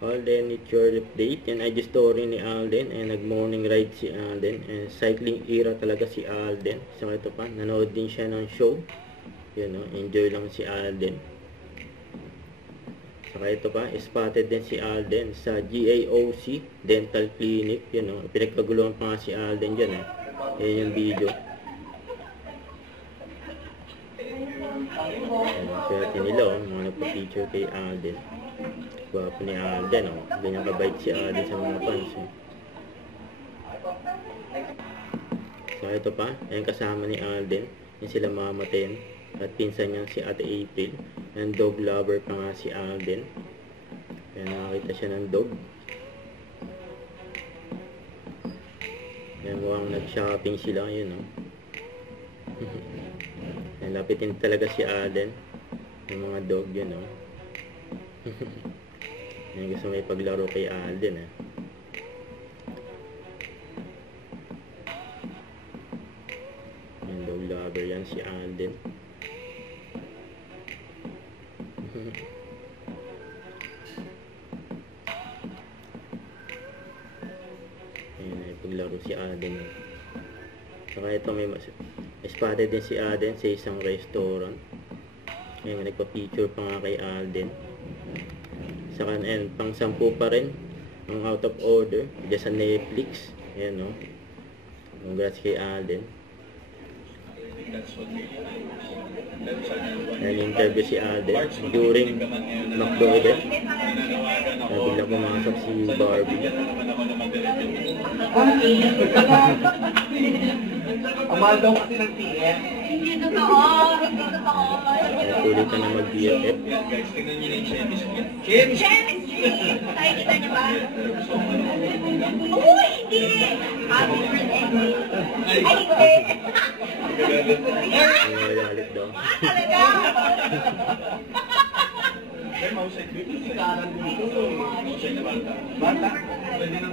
Alden, it's your update. Yan ay story ni Alden. Nag-morning ride si Alden. Cycling era talaga si Alden. So ito pa, nanood din siya ng show. Yun, no? Enjoy lang si Alden. Saka ito pa, spotted din si Alden sa GAOC Dental Clinic. Yun, no? Pinagkaguluhan pa nga si Alden dyan. Yan yung video. Swerte nila, mga nagpa-feature kay Alden. Gwapo ni Alden, ganyan kabait si Alden sa mga fans. So ito pa, ayan kasama ni Alden, yan sila Mama Ten at pinsan niya si Ate April. And dog lover pa nga si Alden. Ayan, nakakita siya ng dog. Ayan, mukhang nag-shopping sila, yun, no? Ayan, lapitin talaga si Alden yung mga dog, yun, no? Ayan, gusto may paglaro kay Alden, Ayan, dog lover yan si Alden. Ayan, may paglaro si Alden. Saka ito may spotted din si Alden sa isang restaurant. Ayan, may nagpa-picture pa nga kay Alden. Saka pang 10 pa rin ang out of order dyan sa Netflix. Ayan, no? Congrats kay Alden. Nag-interview si Alden during McDo event. Bigla pumasok si Barbie. Ang mahal daw kasi ng TF. Hindi totoo. Hindi totoo. Kulitan na mag-BFF. Guys, tingnan nyo na yung chemistry. Chemistry! Nakikita niyo ba? Uy, hindi! Happy birthday. Ay, hindi. Ay, galit daw. Talaga? May mausay dito. Sikaran dito. Mausay na bata. Bata? Pwede na.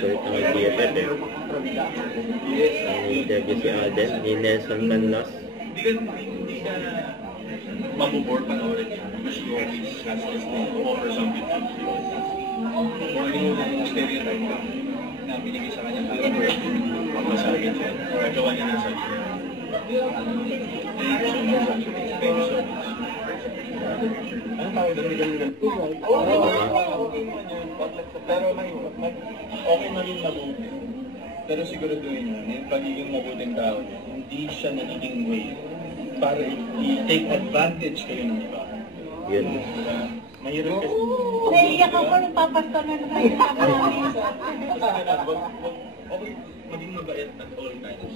So ito may BFF Ini-interview si Alden ni Nelson Canlas. Hindi ka mabubore panoorin niya. Because you always has this thing to offer something to you. Morning mo ng stereotype ka na binigay sa kanya character. Pagmasagin siya. Nagawa niya ng sarili. Thank you so much actually. Thank you so much. Anong tawag doon? Okay naman yun. Pero okay na rin mabuti. Pero siguraduhin nyo, yung pagiging mabuting tao, hindi siya nagiging way para i-take advantage kayo ng iba. Yun. Mahirap kasi. Naiiyak ako ng papasok na naman. Okay, maging mabait at all times.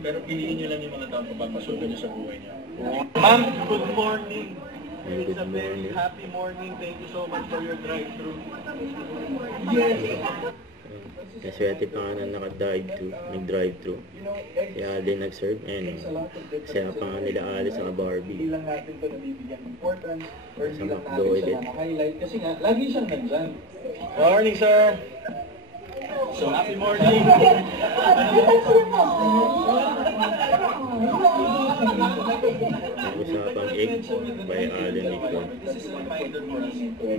Pero piliin nyo lang yung mga taong papapasokan nyo sa buhay nyo. Ma'am, good morning. It's a very happy morning. Thank you so much for your drive-thru. Yes! Naswerte pa nga na nag-drive-thru. Si Alden nag-serve. Kaya pa nga nila Alice sa Barbie. Hindi lang natin ito nabibigyan importance or Sa hindi lang McDo natin ulit. siya na-highlight kasi nga, lagi siyang nandyan. Morning, sir! So, happy morning! Usapang egg by Alden Nicole. This is a reminder for us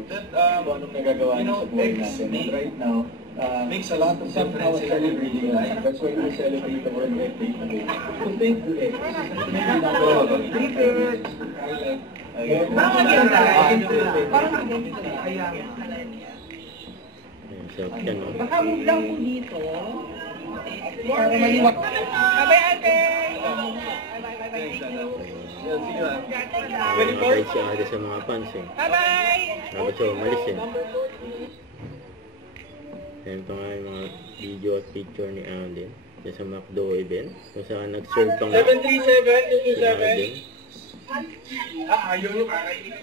that anong nagagawa niya sa buhay natin. And right now, makes a lot of somehow celebrating life. That's why we celebrate the World Egg Day today. So thank you, Egg. Sarap yan, no? Baka move lang po dito. Bye-bye, ate! Nakakait si Alden sa mga fans, Bye-bye! Dapat siya umalis, Ayan pa nga yung mga video at picture ni Alden sa McDo event kung saan nag-serve pa nga 737, si Alden. Ayaw nyo kakainin.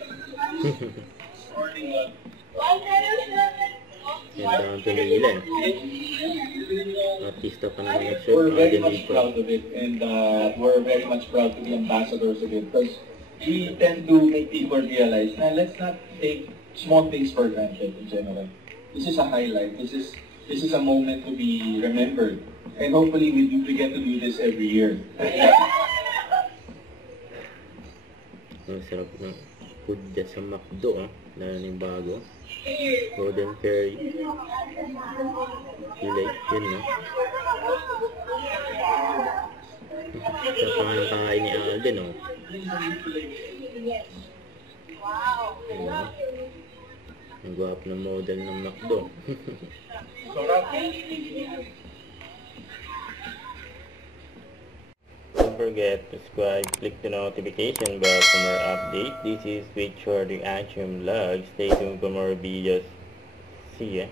Yan saan tumila, Artista pa naman nag-serve, We're very Alden much dito. proud of it, and we're very much proud to be ambassadors of it because we tend to make people realize na let's not take small things for granted in general. This is a highlight. This is a moment to be remembered, and hopefully we get to do this every year. Ang sarap ng food dyan sa McDo, lalo na yung bago. Golden Fairy. Delight yun, no? Sa pangalan ni Alden, no? Diba? Ang guwapo ng model ng McDo. Don't forget to subscribe, click the notification bell for more updates. This is Sweet Short Reaction Vlog. Stay tuned for more videos. See ya.